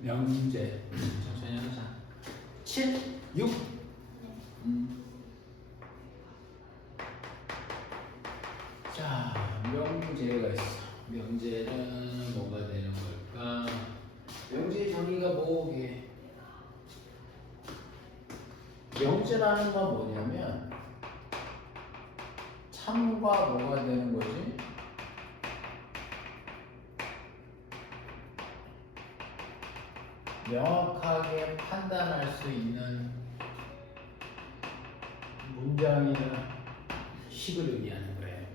명제. 천천히 하자. 7, 6. 자, 명제가 있어. 명제는 뭐가 되는 걸까? 명제의 정의가 뭐게? 명제라는 건 뭐냐면 참과 뭐가 되는 거지? 명확하게 판단할 수 있는 문장이나 식을 의미하는 거예요.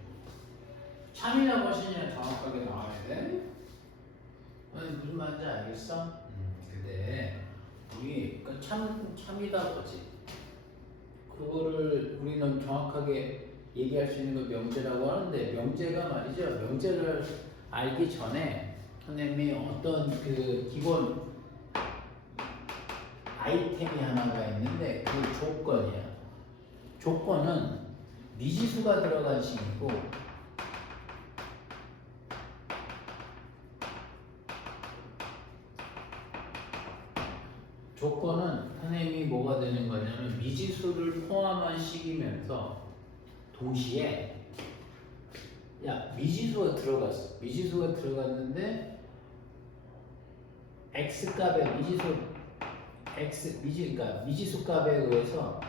참이나 거신이나 정확하게 나와야 돼. 무슨 말인지 알겠어? 근데 우리 그 참이다 거짓 그거를 우리는 정확하게 얘기할 수 있는 걸 명제라고 하는데 명제가 말이죠. 명제를 알기 전에 선생님이 어떤 그 기본 아이템이 하나가 있는데 그 조건이야. 조건은 미지수가 들어간 식이고 조건은 선생님이 뭐가 되는 거냐면 미지수를 포함한 식이면서 동시에 미지수가 들어갔어. 미지수가 들어갔는데 x 값에 그러니까 미지수 값에 의해서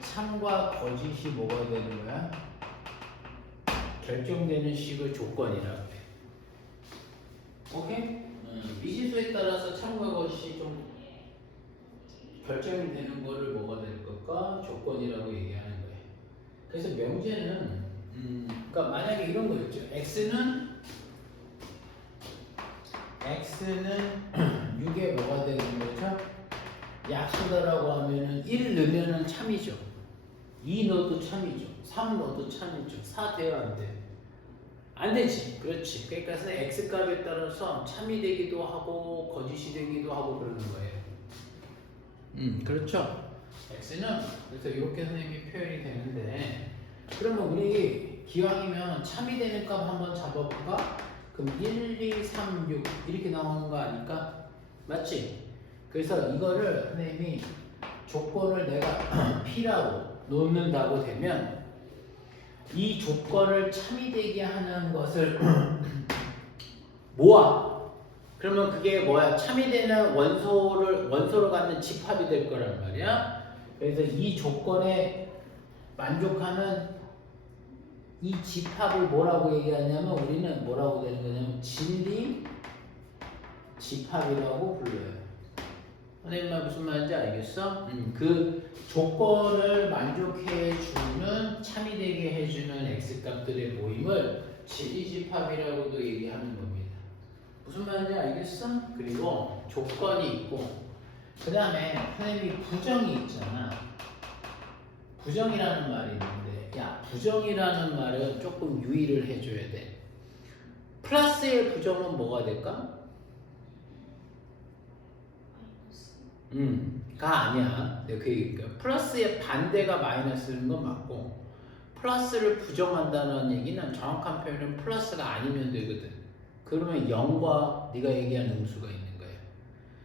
참과 거짓이 뭐가 되는 거야? 결정되는 식을 조건이라고 해. 오케이? 미지수에 따라서 참과 거짓이 좀 결정이 되는 거를 뭐가 될 걸까? 조건이라고 얘기하는 거예요. 그래서 명제는 그러니까 만약에 이런 거 있죠. x는 6에 뭐가 되는 거죠? 약수다라고 하면은 1 넣으면은 참이죠. 2 넣어도 참이죠. 3 넣어도 참이죠. 4 돼요, 안 돼? 안 되지. 그렇지. 그러니까 x 값에 따라서 참이 되기도 하고 거짓이 되기도 하고 그러는 거예요. 그렇죠. x는 그래서 이렇게 선생님이 표현이 되는데 그러면 우리 기왕이면 참이 되는 값 한번 잡아볼까? 그럼 1, 2, 3, 6 이렇게 나오는 거 아닐까? 맞지? 그래서 이거를 선생님이 조건을 내가 P라고 놓는다고 되면 이 조건을 참이 되게 하는 것을 모아. 그러면 그게 뭐야? 참이 되는 원소로 갖는 집합이 될 거란 말이야. 그래서 이 조건에 만족하는 이 집합을 뭐라고 얘기하냐면 우리는 뭐라고 되는 거냐면 진리 집합이라고 불러요. 선생님 무슨 말인지 알겠어? 그 조건을 만족해주는 참이 되게 해주는 x값들의 모임을 진리 집합이라고도 얘기하는 겁니다. 무슨 말인지 알겠어? 그리고 조건이 있고 그 다음에 선생님이 부정이 있잖아. 부정이라는 말이 있는데 부정이라는 말은 조금 유의를 해줘야 돼. 플러스의 부정은 뭐가 될까? 가 아니야. 내가 그 얘기니까 플러스의 반대가 마이너스인 건 맞고 플러스를 부정한다는 얘기는 정확한 표현은 플러스가 아니면 되거든. 그러면 0과 네가 얘기한 음수가 있는 거예요.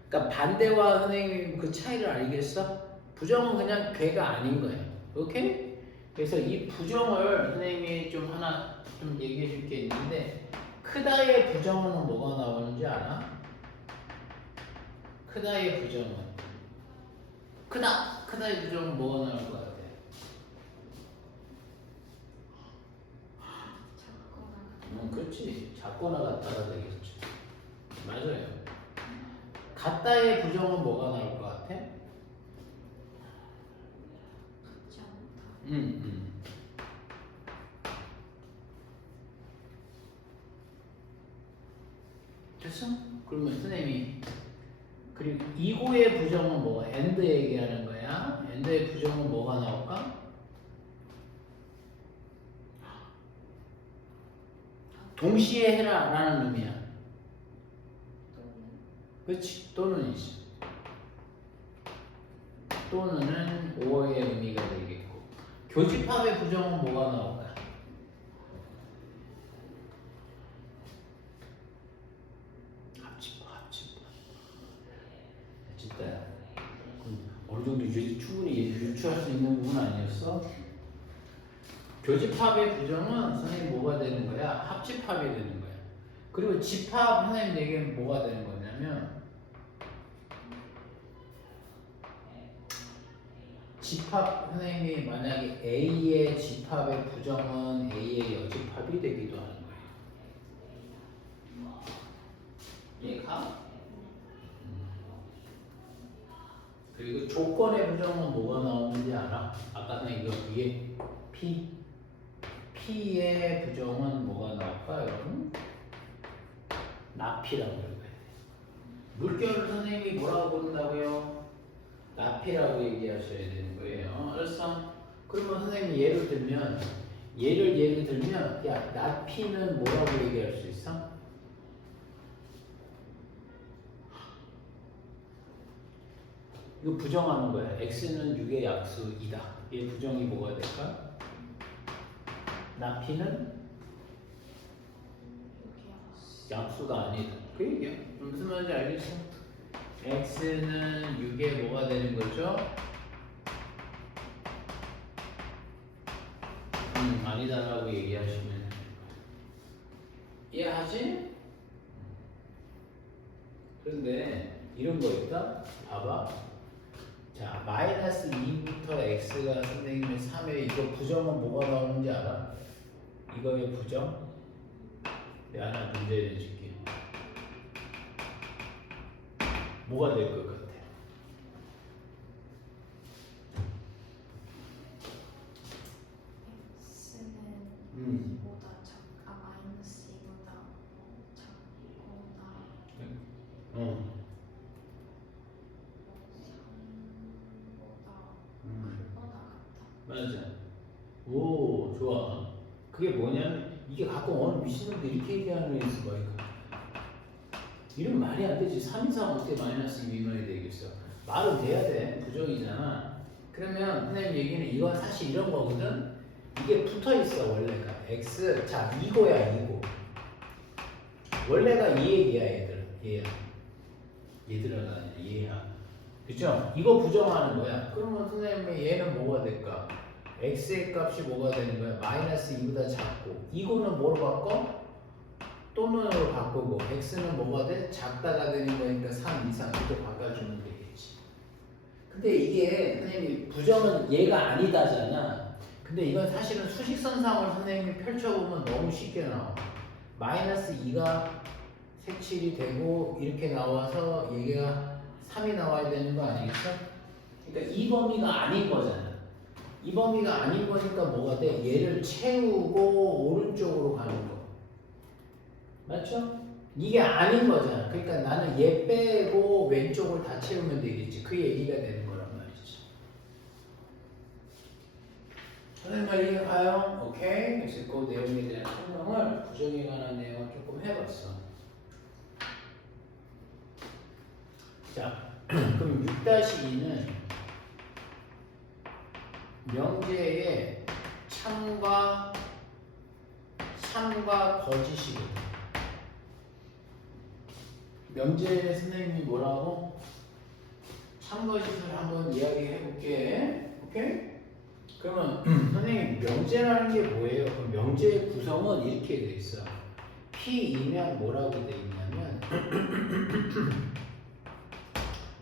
그러니까 반대와 선생님 그 차이를 알겠어? 부정은 그냥 괴가 아닌 거예요. 오케이? 그래서 이 부정을 선생님이 좀 하나 좀 얘기해 줄 게 있는데 크다의 부정은 뭐가 나오는지 알아? 크다의 부정은 크다의 부정은 뭐가 나올 것 같아? 그렇지. 작거나 같다가 되겠지. 맞아요. 같다의 부정은 뭐가 나올 것 같아? 됐어? 그러면 선생님이 그리고 이고의 부정은 뭐가? and 얘기하는 거야. and의 부정은 뭐가 나올까? 동시에 해라 라는 의미야. 그렇지. 또는이지. 또는은 5의 의미가 되겠고 교집합의 부정은 뭐가 나올까? 정도 충분히 유추할 수 있는 부분 아니었어? 교집합의 부정은 선생님 뭐가 되는 거야? 합집합이 되는 거야. 그리고 집합 선생님 얘기는 뭐가 되는 거냐면 집합 선생님이 만약에 A의 집합의 부정은 A의 여집합이 되기도 하는 거예요. 이해가? 그리고 조건의 부정은 뭐가 나오는지 알아? 아까 는 이거 위에 P의 부정은 뭐가 나올까 여러분? 나피라고 그러는 거예요. 물결을 선생님이 뭐라고 부른다고요? 나피라고 얘기하셔야 되는 거예요. 알았어? 그러면 선생님이 예를 들면 야 나피는 뭐라고 얘기할 수 있어? 이거 부정하는 거야. x는 6의 약수 2다. 얘 부정이 뭐가 될까? 나피는 약수가 아니다. 그 얘기야. 무슨 말인지 알겠어? x는 6의 뭐가 되는 거죠? 아니다라고 얘기하시면 이해하지? 그런데 이런 거 있다? 봐봐. 자, 마이너스 2부터 x가 선생님의 3에 이거 부정은 뭐가 나오는지 알아? 이거의 부정? 내가 하나 문제 내줄게. 뭐가 될 것 같아? x는 2보다 마이너스 2보다 작거나 어. 3보다 크거나 같다. 맞아. 오, 좋아. 그게 뭐냐면 이게 가끔 어느 미친놈들 이렇게 얘기하는 애 있어. 이런 말이 안 되지. 3 이상 어떻게 마이너스 2 미만이 되겠어? 말은 돼야 돼. 부정이잖아. 그러면 선생님 얘기는 이건 사실 이런 거거든. 이게 붙어 있어 원래가. x 자 이거야 이거. 원래가 이 얘기야 얘들. 얘야. 얘들아가 아니라 얘야. 그쵸? 이거 부정하는 거야. 그러면 선생님이 얘는 뭐가 될까? x의 값이 뭐가 되는 거야? 마이너스 2보다 작고 이거는 뭐로 바꿔? 또는으로 바꾸고 x는 뭐가 돼? 작다가 되는 거니까 3 이상 이렇게 바꿔주면 되겠지. 근데 이게 선생님이 부정은 얘가 아니다잖아. 근데 이건 사실은 수직선상을 선생님이 펼쳐보면 너무 쉽게 나와. 마이너스 2가 색칠이 되고 이렇게 나와서 얘가 3이 나와야 되는 거 아니겠어? 그러니까 이 범위가 아닌 거잖아. 이 범위가 아닌 거니까 뭐가 돼? 얘를 채우고 오른쪽으로 가는 거. 맞죠? 이게 아닌 거잖아. 그러니까 나는 얘 빼고 왼쪽을 다 채우면 되겠지. 그 얘기가 되는 거란 말이지. 선생님 말 이해가요? 오케이. 그래서 그 내용에 대한 설명을 부정에 관한 내용을 조금 해봤어. 자, 그럼 6-2는 명제의 참과 거짓이거든. 명제 선생님이 뭐라고? 참거짓을 한번 이야기해 볼게. 오케이? 그러면 선생님 명제라는 게 뭐예요? 그럼 명제의 구성은 이렇게 돼 있어. P이면 뭐라고 돼 있냐면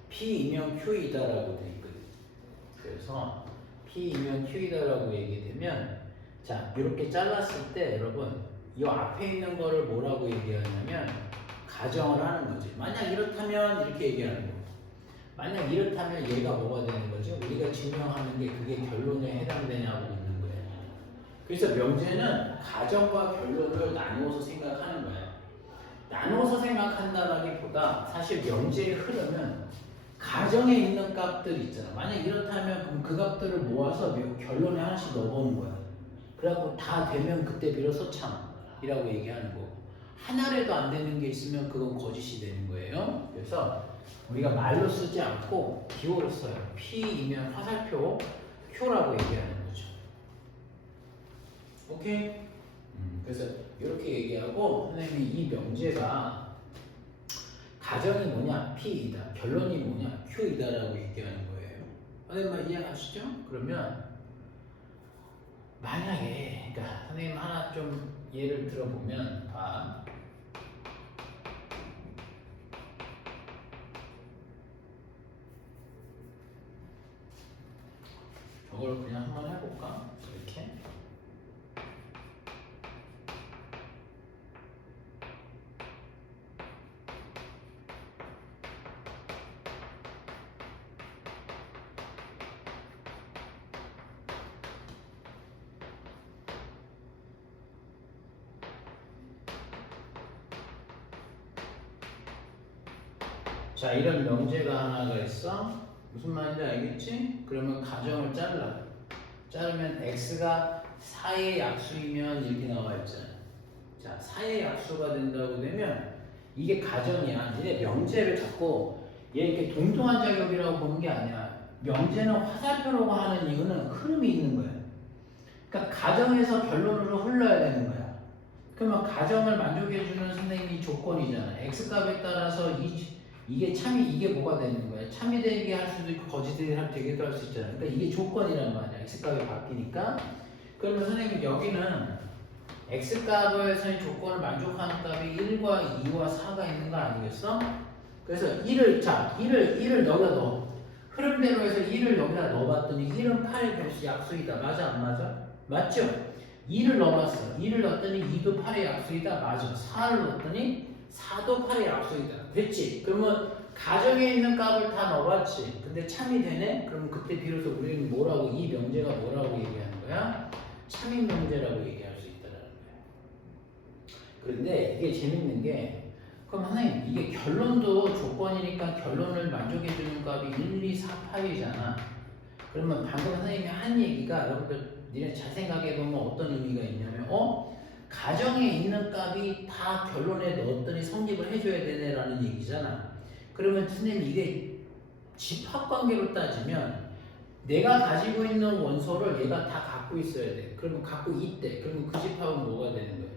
P이면 Q이다라고 돼 있거든. 그래서 P이면 Q이다라고 얘기되면 자 이렇게 잘랐을 때 여러분 이 앞에 있는 거를 뭐라고 얘기하냐면 가정을 하는 거지. 만약 이렇다면 이렇게 얘기하는 거고 만약 이렇다면 얘가 뭐가 되는 거지? 우리가 증명하는 게 그게 결론에 해당되냐고 묻는 거예요. 그래서 명제는 가정과 결론을 나누어서 생각하는 거예요. 나누어서 생각한다라기보다 사실 명제의 흐름은 가정에 있는 값들 있잖아. 만약 이렇다면 그럼 그 값들을 모아서 결론에 하나씩 넣어보는 거야. 그래갖고 다 되면 그때 비로소 참이라고 얘기하는 거고 하나라도 안 되는 게 있으면 그건 거짓이 되는 거예요. 그래서 우리가 말로 쓰지 않고 기호로 써요. P이면 화살표 Q라고 얘기하는 거죠. 오케이? 그래서 이렇게 얘기하고 선생님이 이 명제가 가정이 뭐냐? P이다. 결론이 뭐냐? Q이다라고 얘기하는 거예요. 선생님 이해가시죠? 그러면 만약에 그러니까 선생님 하나 좀 예를 들어보면 봐. 저걸 그냥 한번 해볼까? 이렇게. 자, 이런 명제가 하나가 있어. 무슨 말인지 알겠지? 그러면 가정을 잘라. 자르면 x가 4의 약수이면 이렇게 나와 있잖아. 자, 4의 약수가 된다고 되면 이게 가정이야. 니네 명제를 자꾸 얘 이렇게 동등한 작용이라고 보는 게 아니야. 명제는 화살표라고 하는 이유는 흐름이 있는 거야. 그러니까 가정에서 결론으로 흘러야 되는 거야. 그러면 가정을 만족해주는 선생님이 조건이잖아. x값에 따라서 이게 참이 이게 뭐가 되는 거야? 참이 되게 할 수도 있고 거짓되게 할 수 있잖아. 그러니까 이게 조건이란 말이야. x값이 바뀌니까. 그러면 선생님 여기는 x값을 선생님 조건을 만족하는 값이 1과 2와 4가 있는 거 아니겠어? 그래서 1을 여기다 넣어. 흐름대로 해서 1을 여기다 넣어봤더니 1은 8의 배수 약수이다. 맞아 안 맞아? 맞죠? 2를 넣어봤어. 2를 넣었더니 2도 8의 약수이다. 맞아. 4를 넣었더니 4도 8의 약수이다. 됐지? 그러면 가정에 있는 값을 다 넣어봤지. 근데 참이 되네? 그럼 그때 비로소 우리는 뭐라고 이 명제가 뭐라고 얘기하는 거야? 참인 명제라고 얘기할 수 있다는 거야. 그런데 이게 재밌는 게 그럼 선생님 이게 결론도 조건이니까 결론을 만족해주는 값이 1, 2, 4, 8이잖아. 그러면 방금 선생님이 한 얘기가 여러분들 니네 잘 생각해보면 어떤 의미가 있냐면 가정에 있는 값이 다 결론에 넣었더니 성립을 해줘야 되네라는 얘기잖아. 그러면 선생님 이게 집합관계로 따지면 내가 가지고 있는 원소를 얘가 다 갖고 있어야 돼. 그러면 갖고 있대. 그러면 그 집합은 뭐가 되는 거예요?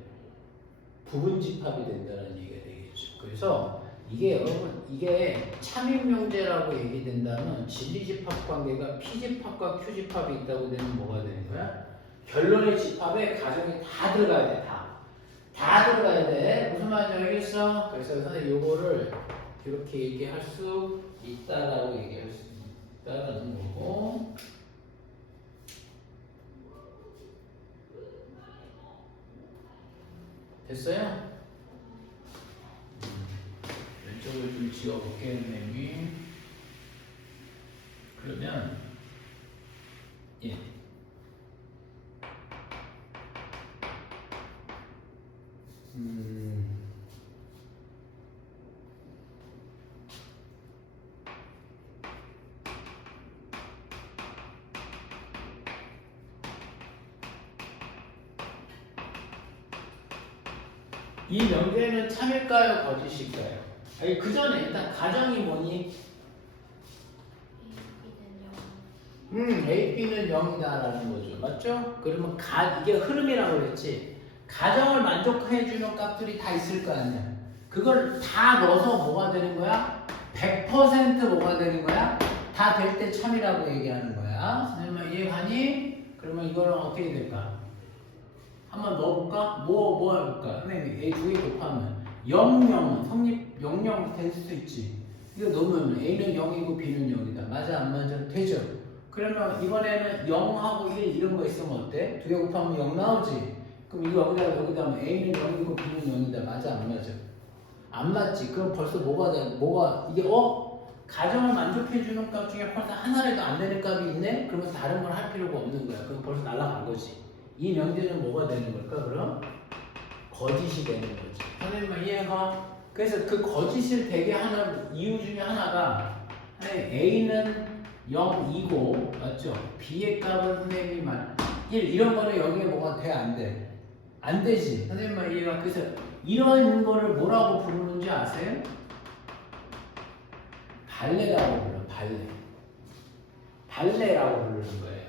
부분 집합이 된다는 얘기가 되겠죠. 그래서 이게 여러분 이게 참인명제라고 얘기된다면 진리집합관계가 P집합과 Q집합이 있다고 되면 뭐가 되는 거야? 결론의 집합에 가정이 다 들어가야 돼. 다 들어가야 돼. 무슨 말인지 알겠어? 그래서 선생님 요거를 이렇게 얘기할 수 있다라고 얘기할 수 있다라는 거고 됐어요? 왼쪽을 좀 지워볼게요, 선생님이. 그러면 예. 이 명제는 참일까요, 거짓일까요? 아니 그 전에 일단 가정이 뭐니? A, B는 0이다라는 거죠, 맞죠? 그러면 이게 흐름이라고 그랬지. 가정을 만족해주는 값들이 다 있을 거 아니야. 그걸 다 넣어서 뭐가 되는 거야? 100% 뭐가 되는 거야? 다 될 때 참이라고 얘기하는 거야. 선생님 이해하니? 그러면 이거는 어떻게 될까? 한번 넣어볼까? 뭐 해볼까? 선생님 A 두 개 곱하면 0, 성립 0 될 수 있지. 이거 넣으면 A는 0이고 B는 0이다. 맞아 안 맞아? 되죠? 그러면 이번에는 0하고 1 이런 거 있으면 어때? 두 개 곱하면 0 나오지? 그럼 이거 여기다 하면 A는 0이고 B는 0이다. 맞아 안 맞아? 안 맞지? 그럼 벌써 이게 가정을 만족해주는 값 중에 벌써 하나라도 안 되는 값이 있네? 그러면 다른 걸 할 필요가 없는 거야. 그럼 벌써 날아간 거지. 이 명제는 뭐가 되는 걸까 그럼? 거짓이 되는 거지. 선생님만 이해가? 그래서 그 거짓을 되게 하는 이유 중에 하나가 A는 0, 2고 맞죠? B의 값은 선생님이 1 이런 거는 여기에 뭐가 돼? 안 돼? 안 되지. 선생님만 이해가? 그래서 이런 거를 뭐라고 부르는지 아세요? 발레라고 불러. 발레라고 부르는 거예요.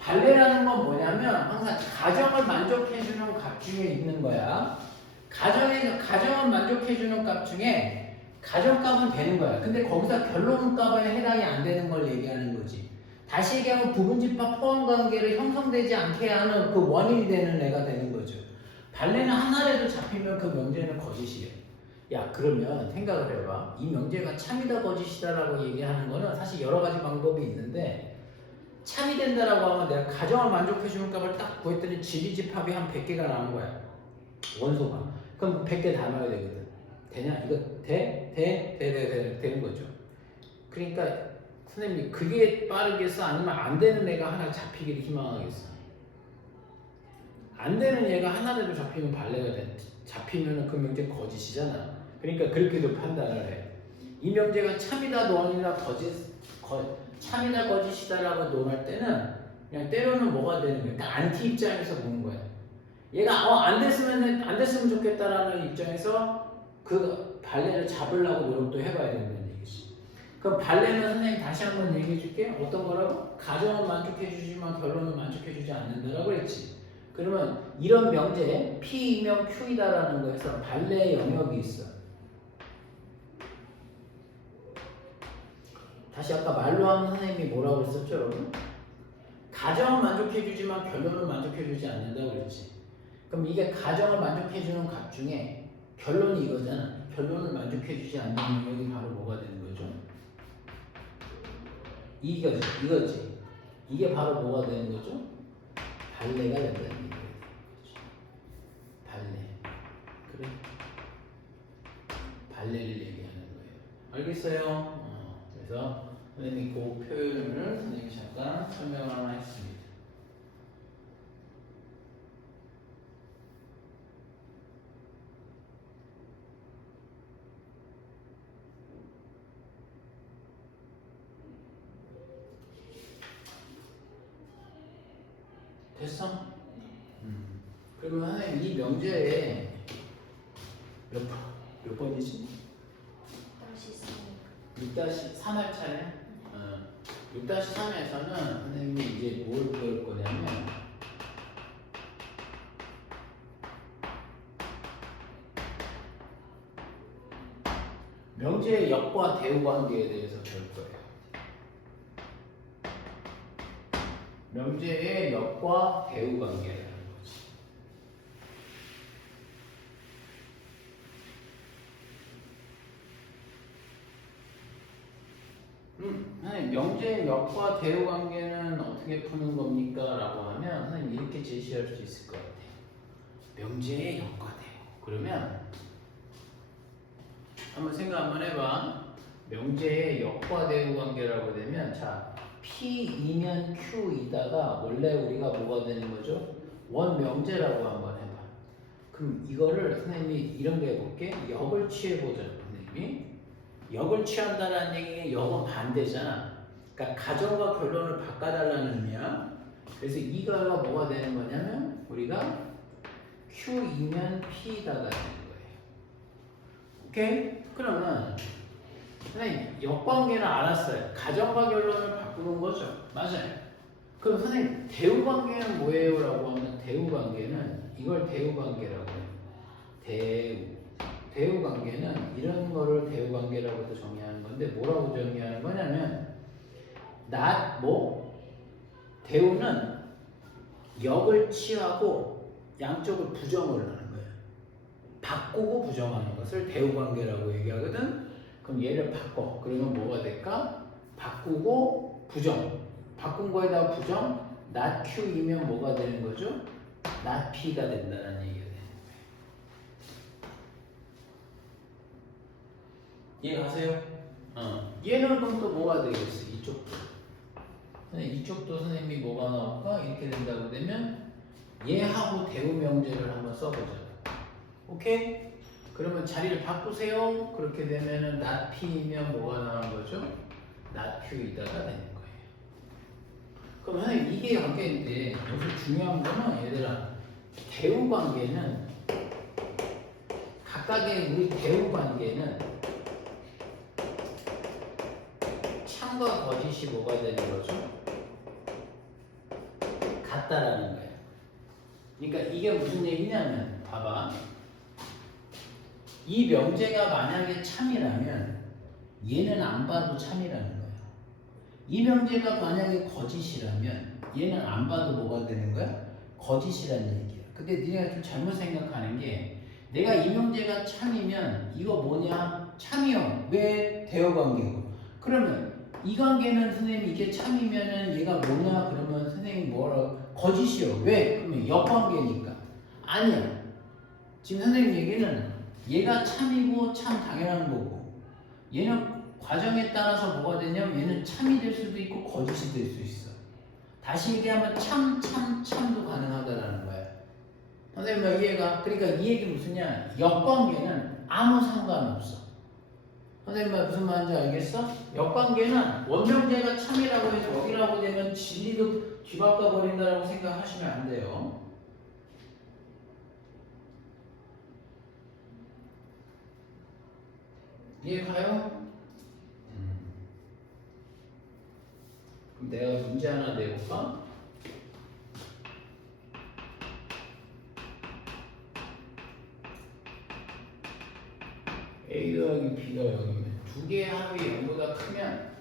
발레라는 건 뭐냐면 항상 가정을 만족해주는 값 중에 있는 거야. 가정을 만족해주는 값 중에 가정값은 되는 거야. 근데 거기서 결론값에 해당이 안 되는 걸 얘기하는 거지. 다시 얘기하면 부분집합 포함관계를 형성되지 않게 하는 그 원인이 되는 애가 되는 거죠. 발레는 하나라도 잡히면 그 명제는 거짓이에요. 야, 그러면 생각을 해봐. 이 명제가 참이다 거짓이다라고 얘기하는 거는 사실 여러 가지 방법이 있는데, 참이 된다라고 하면 내가 가정을 만족해 주는 값을 딱 구했더니 지리집합이 한 100개가 나온 거야. 원소가. 그럼 100개 다 넣어야 되거든. 되냐? 이거 되는 거죠. 그러니까 선생님이 그게 빠르겠어? 아니면 안 되는 애가 하나 잡히기를 희망하겠어? 안 되는 얘가 하나라도 잡히면 발레가 돼. 잡히면 그 명제 거짓이잖아. 그러니까 그렇게도 판단을 해. 이 명제가 참이다 논이다 참이다 거짓이다라고 논할 때는 그냥 때로는 뭐가 되는 거야. 그러니까 안티 입장에서 보는 거야. 얘가 안 됐으면 좋겠다라는 입장에서 그 발레를 잡으려고 노력도 해봐야 된다는 얘기지. 그럼 발레는 선생님 다시 한번 얘기해 줄게. 어떤 거라고? 가정은 만족해 주지만 결론은 만족해 주지 않는다라고 했지. 그러면 이런 명제 P이면 Q이다라는 거에서 발레의 영역이 있어. 다시 아까 말로 하는 선생님이 뭐라고 했었죠, 여러분? 가정은 만족해 주지만 결론은 만족해 주지 않는다고 그랬지. 그럼 이게 가정을 만족해 주는 값 중에 결론이 이거잖아. 결론을 만족해 주지 않는 영역이 바로 뭐가 되는 거죠? 이거지. 이게 바로 뭐가 되는 거죠? 발레가 된다는 얘기예요. 발레. 그래. 발레를 얘기하는 거예요. 알겠어요? 그래서 선생님이 그 표현을 선생님이 잠깐 설명을 하나 했습니다. 됐어? 그러면 선생님 이 명제에 몇 번이지? 다시 6-3할 차례? 6-3에서는 선생님이 이제 뭘 배울 거냐면 명제의 역과 대우 관계에 대해서 배울 거예요. 명제의 역과 대우 관계라는 거지. 선생님, 명제의 역과 대우 관계는 어떻게 푸는 겁니까? 라고 하면 선생님 이렇게 제시할 수 있을 것 같아요. 명제의 역과 대우. 그러면 한번 생각 한번 해봐. 명제의 역과 대우 관계라고 되면 자 P이면 Q이다가 원래 우리가 뭐가 되는 거죠? 원명제라고 한번 해봐. 그럼 이거를 선생님이 이런 거 해볼게. 역을 취해보자. 선생님이 역을 취한다는 얘기는 역은 반대잖아. 그러니까 가정과 결론을 바꿔달라는 의미야. 그래서 이거가 뭐가 되는 거냐면 우리가 Q이면 P다가 되는 거예요. 오케이? 그러면 선생님 역관계는 알았어요. 가정과 결론을 바꾸는 거죠. 맞아요. 그럼 선생님 대우관계는 뭐예요? 라고 하면 대우관계는 이걸 대우관계라고 해요. 대우관계는 이런 거를 대우관계라고 정의하는 건데 뭐라고 정의하는 거냐면 대우는 역을 취하고 양쪽을 부정을 하는 거예요. 바꾸고 부정하는 것을 대우관계라고 얘기하거든. 그럼 얘를 바꿔. 그러면 뭐가 될까? 바꾸고 부정. 바꾼 거에다가 부정. not Q이면 뭐가 되는 거죠? not P가 된다는 얘기가 되는 거예요. 이해가세요? 얘는 그럼 또 뭐가 되겠어? 이쪽도. 이쪽도 선생님이 뭐가 나올까? 이렇게 된다고 되면 얘하고 대우 명제를 한번 써보자. 오케이? 그러면 자리를 바꾸세요. 그렇게 되면은 not P이면 뭐가 나오는 거죠? not Q이다가 되는 거예요. 그럼 선생님 이게 관계인데 여기서 중요한 거는 얘들아 대우 관계는 각각의 우리 대우 관계는 참과 거짓이 뭐가 되는 거죠? 같다라는 거예요. 그러니까 이게 무슨 얘기냐면 봐봐. 이 명제가 만약에 참이라면 얘는 안 봐도 참이라는 거예요. 이 명제가 만약에 거짓이라면 얘는 안 봐도 뭐가 되는 거야? 거짓이라는 얘기야. 근데 니네가 좀 잘못 생각하는 게 내가 이 명제가 참이면 이거 뭐냐? 참이요. 왜? 대어관계고. 그러면 이 관계는 선생님 이게 참이면은 얘가 뭐냐? 그러면 선생님 뭐라고? 거짓이요. 왜? 그러면 역관계니까. 아니야. 지금 선생님 얘기는 얘가 참이고 참 당연한 거고 얘는 과정에 따라서 뭐가 되냐면 얘는 참이 될 수도 있고 거짓이 될 수 있어. 다시 얘기하면 참도 가능하다라는 거야. 선생님 뭐 이해가? 그러니까 이 얘기 무슨냐? 역관계는 아무 상관없어. 선생님 말 무슨 말인지 알겠어? 역관계는 원명제가 참이라고 해서 여기라고 되면 진리도 뒤바꿔 버린다라고 생각하시면 안 돼요. 이해 가요? 그럼 내가 문제 하나 내볼까? A 더하기 B가 0이면 두 개의 합이 0보다 크면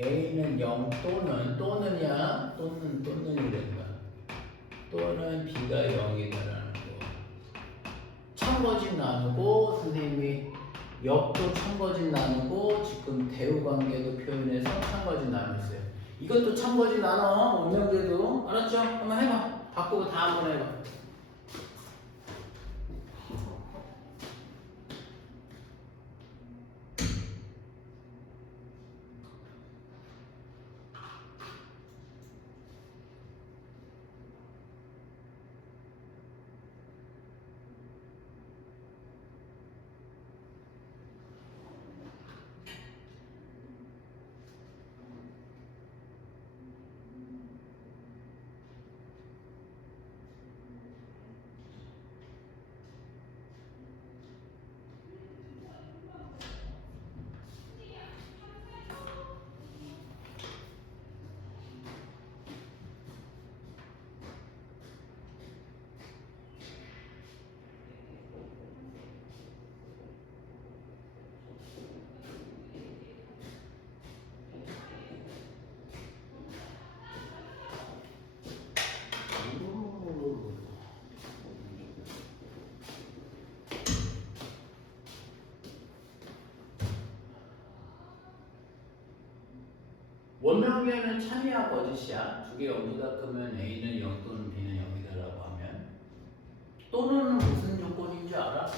A는 0 또는이야 또는이 된다. 또는 B가 0이다라는 거. 참거짓 나누고 선생님이 역도 참거짓 나누고 지금 대우 관계도 표현해서 참거짓 나눴어요. 이것도 참거짓 나눠 원명제도 알았죠? 한번 해봐. 바꾸고 다 한번 해봐. 원명계는 참이야 거짓이야? 두 개 0보다 크면 A는 0 또는 B는 0이다라고 하면 또는 무슨 조건인지 알아?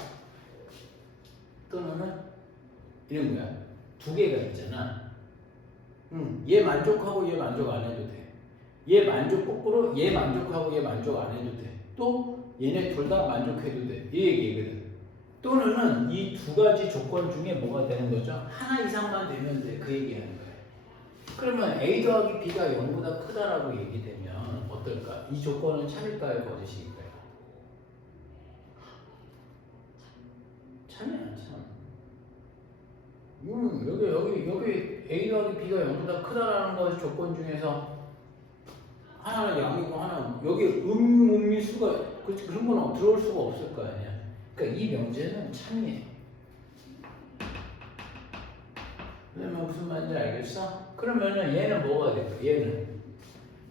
또는 이런 거야. 두 개가 있잖아. 얘 만족하고 얘 만족 안 해도 돼. 얘 만족 거꾸로 얘 만족하고 얘 만족 안 해도 돼. 또 얘네 둘 다 만족해도 돼. 이 얘기거든. 또는 이 두 가지 조건 중에 뭐가 되는 거죠? 하나 이상만 되면 돼. 그 얘기하는 거야. 그러면 A 더하기 B가 0보다 크다라고 얘기되면 어떨까? 이 조건은 참일까요? 거짓일까요? 참이야, 참. 여기 A 더하기 B가 0보다 크다라는 거 조건 중에서 하나는 양이고 하나는 여기 음미수가 그런 건 들어올 수가 없을 거 아니야. 그러니까 이 명제는 참이에요. 무슨 말인지 알겠어? 그러면은 얘는 뭐가 될까? 얘는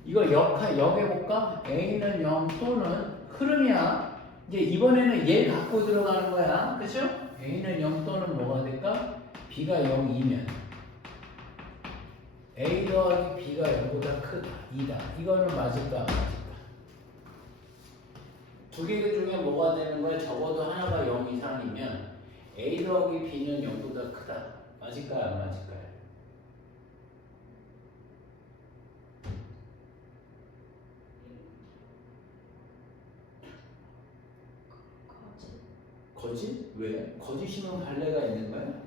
이거 역해볼까? A는 0 또는 흐름이야. 이제 이번에는 얘 갖고 들어가는 거야. 그쵸? A는 0 또는 뭐가 될까? B가 0이면 A 더하기 B가 0보다 크다. 2다. 이거는 맞을까? 안 맞을까? 두 개 중에 뭐가 되는 거야? 적어도 하나가 0 이상이면 A 더하기 B는 0보다 크다. 맞을까요? 안 맞을까요? 거짓? 왜? 거짓이면 발레가 있는 거야?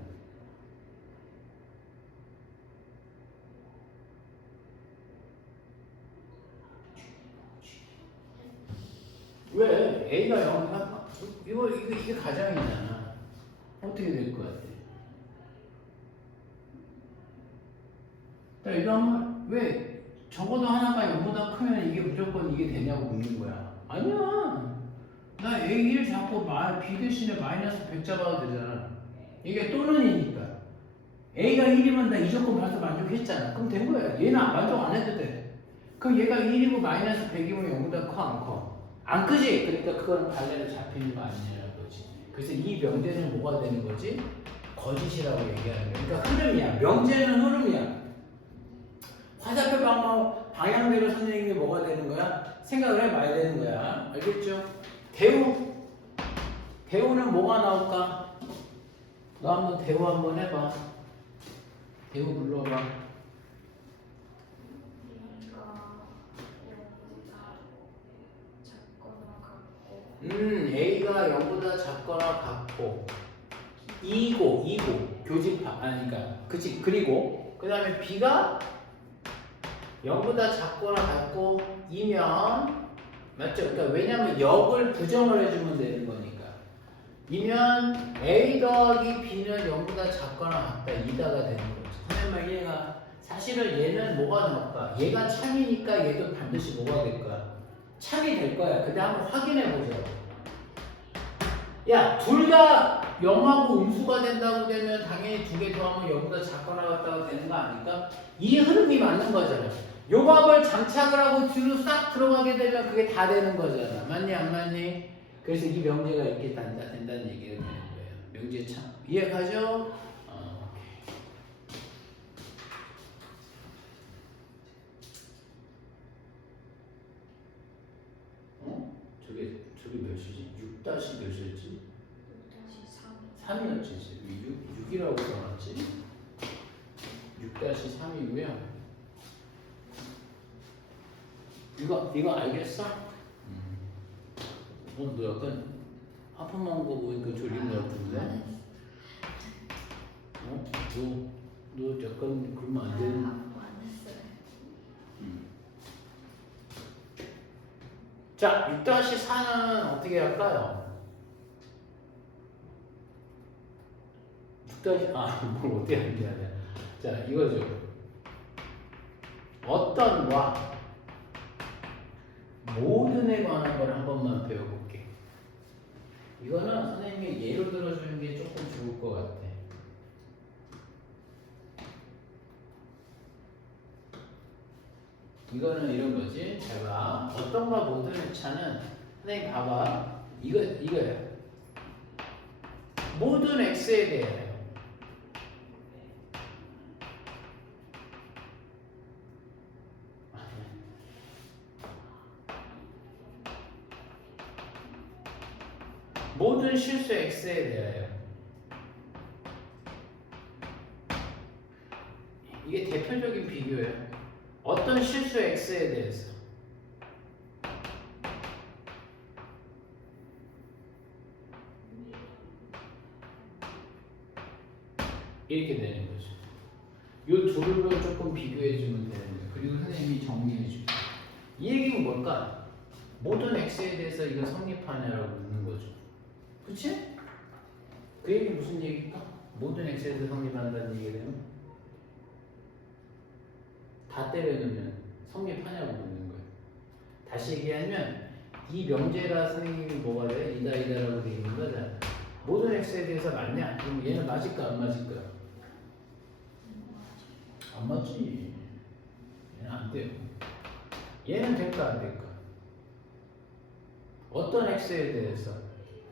왜? A가 0이면 이게 가정이잖아. 어떻게 될 것 같아? 이러면 왜 적어도 하나가 0보다 크면 이게 무조건 이게 되냐고 묻는 거야. 아니야. 나 A1 잡고 B 대신에 마이너스 100 잡아도 되잖아. 이게 또는이니까. A가 1이면 나 이 조건 벌써 만족했잖아. 그럼 된 거야. 얘는 만족 안 해도 돼. 그럼 얘가 1이고 마이너스 100이면 0보다 커 안 커? 안 크지? 그러니까 그거는 발레로 잡히는 거 아니냐는 거지. 그래서 이 명제는 뭐가 되는 거지? 거짓이라고 얘기하는 거야. 그러니까 흐름이야. 명제는 흐름이야. 화살표 방향대로 선생님이 뭐가 되는 거야? 생각을 해봐야 되는 거야. 알겠죠? 대우는 뭐가 나올까? 너 한번 대우 한번 해봐. 대우 불러봐. A가 0보다 작거나 같고 A가 0보다 작거나 같고 2고 교집합 아니니까 그치. 그리고 그 다음에 B가 0보다 작거나 같고 2면 맞죠? 그러니까 왜냐면 역을 부정을 해주면 되는 거니까 이면 A 더하기 B는 0보다 작거나 같다 2다가 되는 거죠. 그러면 얘가 사실은 얘는 뭐가 나올까? 얘가 참이니까 얘도 반드시 뭐가 될 거야? 참이 될 거야. 근데 한번 확인해 보자. 야, 둘 다 0하고 음수가 된다고 되면 당연히 두 개 더하면 0보다 작거나 같다가 되는 거 아닐까? 이 흐름이 맞는 거잖아. 요 밥을 장착을 하고 뒤로 싹 들어가게 되면 그게 다 되는 거잖아. 맞니 안 맞니? 그래서 이 명제가 이렇게 된다는 얘기가 되는 거예요. 명제 참 이해가죠? 오케이. 저게 몇 시지? 6 다시 몇 시였지? 3이었지. 6이라고 써놨지? 6-3이고요. 이거 알겠어? 너 약간 하품한 거 보니까 졸린 거 같은데? 너 약간 그러면 안 되는. 자, 6-4는 어떻게 할까요? 뭘 어떻게 하는 게 아니야. 자, 이거죠. 어떤과 모든에 관한 걸 한 번만 배워볼게. 이거는 선생님이 예로 들어주는 게 조금 좋을 것 같아. 이거는 이런 거지. 잘 봐. 어떤과 모든의 차는 선생님 봐봐. 이거야. 모든 x에 대해요. 모든 실수 x에 대하여. 이게 대표적인 비교예요. 어떤 실수 x에 대해서. 이렇게 되는 거죠. 이 둘로 조금 비교해주면 되는 거예요. 그리고 선생님이 정리해주고. 이 얘기는 뭘까? 모든 x에 대해서 이거 성립하냐라고 묻는 거죠. 그치? 그 얘기 무슨 얘기일까? 모든 x에 대해서 성립한다는 얘기는 다 때려놓으면 성립하냐고 묻는 거예요. 다시 얘기하면 이 명제가 선생님이 뭐가 돼? 이다라고 되어 있는 거잖아. 모든 x에 대해서 맞냐? 그럼 얘는 맞을까 안 맞을까? 안 맞지. 얘는 안 돼요. 얘는 될까 안 될까? 어떤 x에 대해서?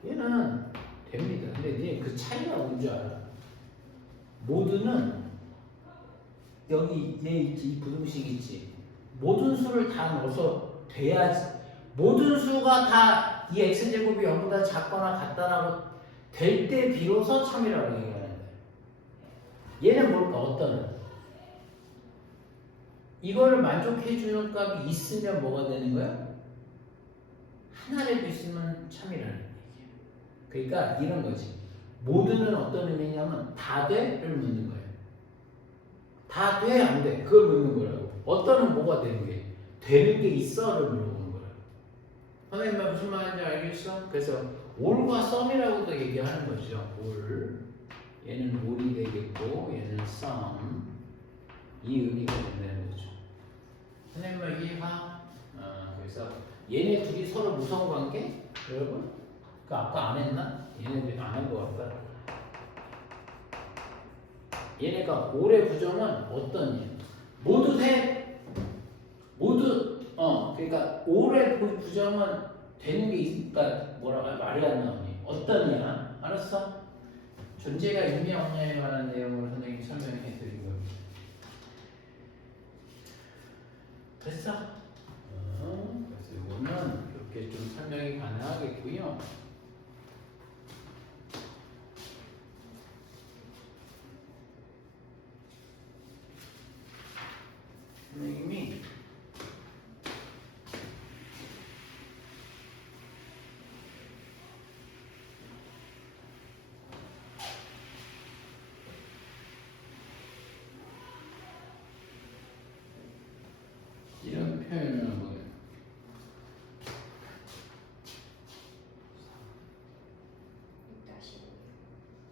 얘는 됩니다. 근데 얘 그 차이가 뭔지 알아? 모든은 여기 얘 있지, 이 부등식 있지. 모든 수를 다 넣어서 돼야지. 모든 수가 다 이 x제곱이 0보다 작거나 같다라고 될 때 비로소 참이라고 얘기하는 거예요. 얘는 뭘까? 어떤? 이거를 만족해주는 값이 있으면 뭐가 되는 거야? 하나라도 있으면 참이라는 얘기예요. 그러니까 이런 거지. 모든은 어떤 의미냐면 다 돼?를 묻는 거예요. 다 돼? 안 돼? 그걸 묻는 거라고. 어떤은 뭐가 되는 게? 되는 게 있어?를 물어보는 거라고. 선생님 무슨 말인지 알겠어? 그래서 올과 썸이라고도 얘기하는 거죠. 올. 얘는 올이 되겠고 얘는 썸. 이 의미가 된다는 거죠. 선생님 이해가? 그래서 얘네 둘이 서로 무슨 관계? 여러분? 그 아까 안 했나? 얘네들이 안 한 것 같다. 얘네가 올해 부정은 어떤 일? 모두 돼. 모두 그러니까 올해 부정은 되는 게 있으니까 뭐라고 말이 안 나오니? 어떤 이야? 알았어? 존재가 있냐 없냐에 관한 내용을 선생님이 설명해 드린 겁니다. 됐어? 그래서 이거는 이렇게 좀 설명이 가능하겠고요. 선생님이 이런 표현을 한번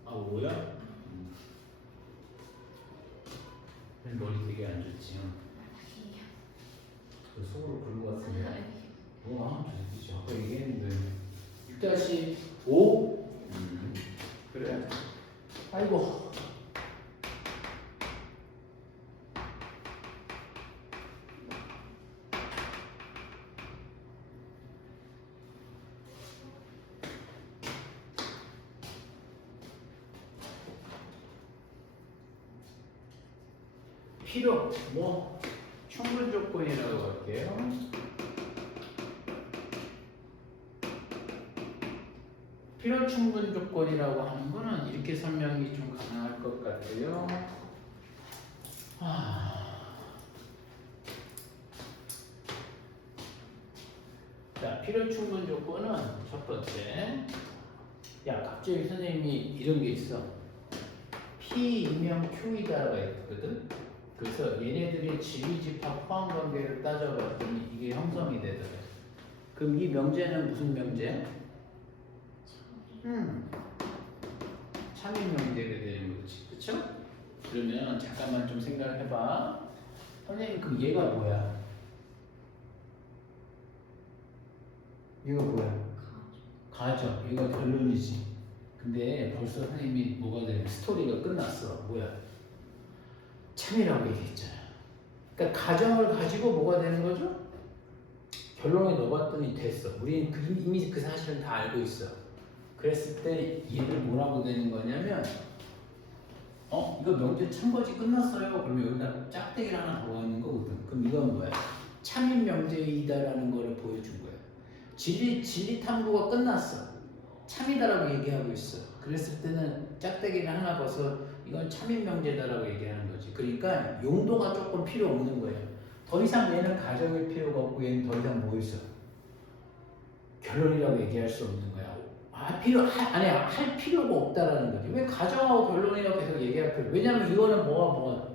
아 뭐야? 머리 되게 안 좋지. 그 속으로 그런 것 같은데. 좋지. 아까 얘기했는데. 6-5? 그래. 아이고. 필요, 뭐 충분 조건이라고 할게요. 필요 충분 조건이라고 하는 거는 이렇게 설명이 좀 가능할 것 같아요. 자, 필요 충분 조건은 첫 번째. 야, 갑자기 선생님이 이런 게 있어. P이면 Q이다라고 했거든. 그래서 얘네들이 지리집합 포함관계를 따져봤더니 이게 형성이 되더래. 그럼 이 명제는 무슨 명제야? 참인 명제가 되는 거지, 그쵸? 그러면 잠깐만 좀 생각해봐. 선생님 그럼 얘가 뭐야? 얘가 뭐야? 가죠. 얘가 결론이지. 근데 벌써 선생님이 뭐가 돼? 스토리가 끝났어. 뭐야? 참이라고 얘기했잖아. 그러니까 가정을 가지고 뭐가 되는 거죠? 결론에 넣어봤더니 됐어. 우리는 이미 그 사실은 다 알고 있어. 그랬을 때 얘를 뭐라고 되는 거냐면 이거 명제 참거지 끝났어요. 그러면 여기다 짝대기를 하나 더 넣는 거거든. 그럼 이건 뭐야? 참인 명제이다라는 거를 보여준 거야. 진리 탐구가 끝났어. 참이다라고 얘기하고 있어. 그랬을 때는 짝대기를 하나 벗어 이건 참인 명제다라고 얘기하는 거지. 그러니까 용도가 조금 필요 없는 거예요. 더 이상 얘는 가정일 필요가 없고 얘는 더 이상 뭐 있어? 결론이라고 얘기할 수 없는 거야. 할 필요가 없다라는 거지. 왜 가정하고 결론이라고 계속 얘기할 필요? 왜냐면 이거는 뭐가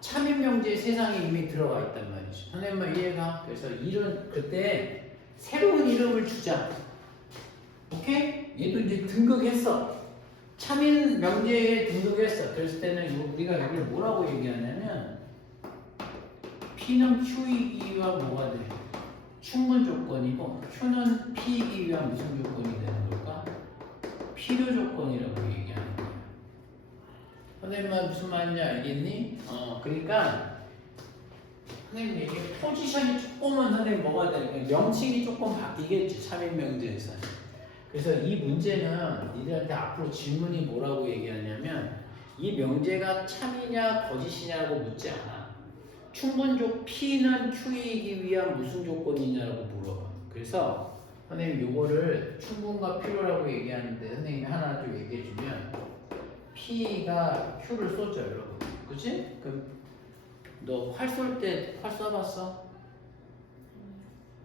참인 명제의 세상에 이미 들어가 있단 말이지. 선생님만 이해가? 그래서 그때 새로운 이름을 주자. 오케이? 얘도 이제 등극했어. 참인 명제에 등극했어. 그랬을 때는 우리가 여기를 뭐라고 얘기하냐면 P는 Q이기와 뭐가 돼? 충분 조건이고 Q는 P이기 위한 무슨 조건이 되는 걸까? 필요 조건이라고 얘기하는 거야. 선생님 무슨 말인지 알겠니? 그러니까 선생님 이게 포지션이 조금은 선생님 뭐가 되니까 명칭이 조금 바뀌겠지. 참인 명제에서. 그래서 이 문제는 니들한테 앞으로 질문이 뭐라고 얘기하냐면 이 명제가 참이냐 거짓이냐고 묻지 않아. 충분조 P는 Q이기 위한 무슨 조건이냐라고 물어봐. 그래서 선생님 요거를 충분과 필요라고 얘기하는데 선생님이 하나 좀 얘기해주면 P가 Q를 쏘죠 여러분. 그치? 그럼 너 활 쏠 때 활 쏴봤어?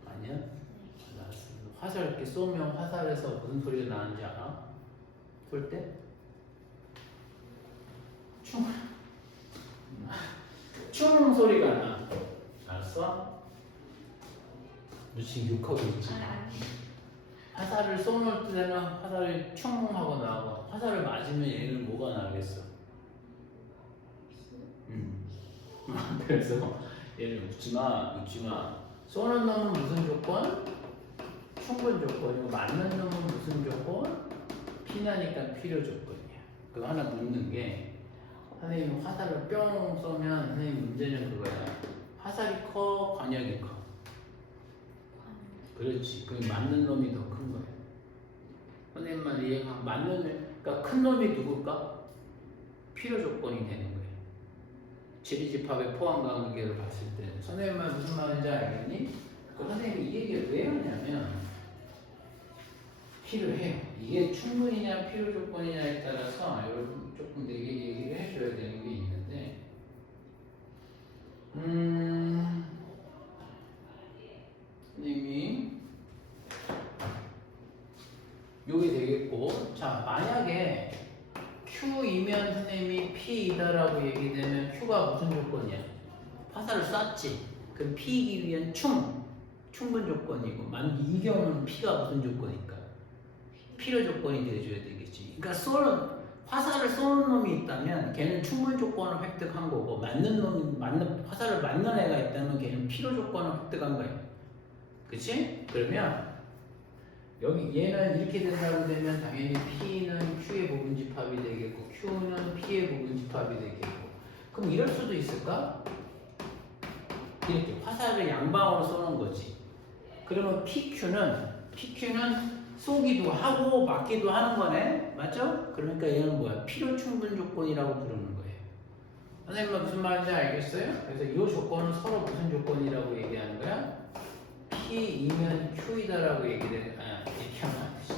아니야? 화살 이렇게 쏘면 화살에서 무슨 소리가 나는지 알아? 쏠 때? 충 소리가 나. 알았어? 너 지금 욕하고 있지? 화살을 쏘는 때는 화살이 충 하고 나고 화살을 맞으면 얘는 뭐가 나겠어? 그래서 얘를 웃지마. 쏘는 놈은 무슨 조건? 충분 조건이고 맞는 놈은 무슨 조건? 피나니까 필요 조건이야. 그거 하나 묻는 게 선생님 화살을 뿅 쏘면 선생님 문제는 그거야. 화살이 커, 관역이 커. 그렇지. 그 맞는 놈이 더 큰 거야. 선생님 말 이해가 그러니까 큰 놈이 누굴까? 필요 조건이 되는 거예요. 지리집합의 포함 관계를 봤을 때 선생님 말 무슨 말인지 알겠니? 그 선생님이 이 얘기를 왜 하냐면 필요해요. 이게 충분히냐 필요 조건이냐에 따라서 여러분 조금 되게 얘기를 해줘야 되는 게 있는데 선생님이 요게 되겠고 자 만약에 Q이면 선생님이 P이다라고 얘기되면 Q가 무슨 조건이야? 화살을 쐈지. 그럼 P이기 위한 충분 조건이고 이 경우는 P가 무슨 조건일까? 필요 조건이 돼줘야 되겠지. 그러니까 화살을 쏘는 놈이 있다면 걔는 충분 조건을 획득한 거고 화살을 맞는 애가 있다면 걔는 필요 조건을 획득한 거야. 그치? 그러면 여기 얘는 이렇게 된다고 되면 당연히 P는 Q의 부분집합이 되겠고 Q는 P의 부분집합이 되겠고 그럼 이럴 수도 있을까? 이렇게 화살을 양방으로 쏘는 거지. 그러면 PQ는 쏘기도 하고 맞기도 하는 거네. 맞죠? 그러니까 얘는 뭐야? 필요 충분 조건이라고 부르는 거예요. 선생님은 무슨 말인지 알겠어요? 그래서 이 조건은 서로 무슨 조건이라고 얘기하는 거야? P이면 Q이다라고 이렇게 하면 안 되지.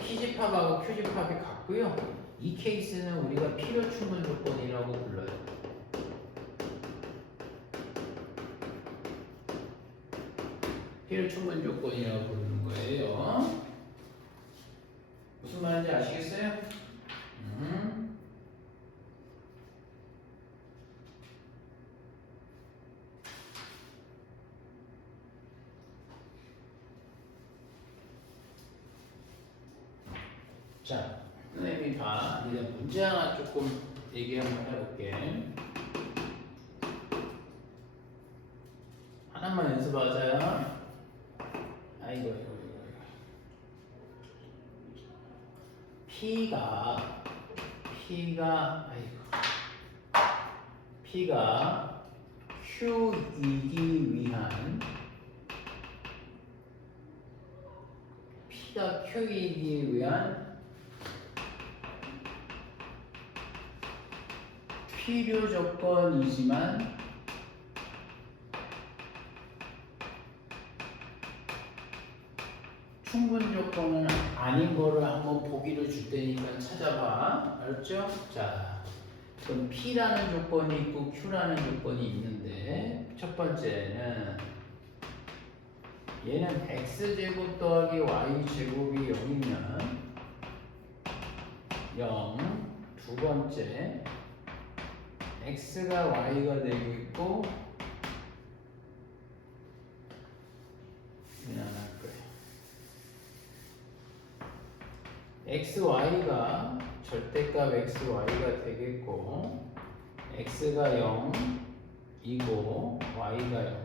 P집합하고 Q집합이 같고요. 이 케이스는 우리가 필요 충분 조건이라고 불러요. 필요 충분 조건이라고 부르는 거예요. 무슨 말인지 아시겠어요? 자, 선생님이 봐. 이제 문제 하나 조금 얘기 한번 해볼게. 하나만 연습하자. 아이고. P가 Q이기 위한 필요 조건이지만 충분 조건은 아닌 거를 한번 보기를 줄 테니까 찾아봐. 알았죠? 자, 그럼 P라는 조건이 있고 Q라는 조건이 있는데 첫 번째는 얘는 X제곱 더하기 Y제곱이 0이면 0. 두 번째 X가 Y가 되겠고 그냥 할 거예요. XY가 절대값 XY가 되겠고 X가 0이고 Y가 0.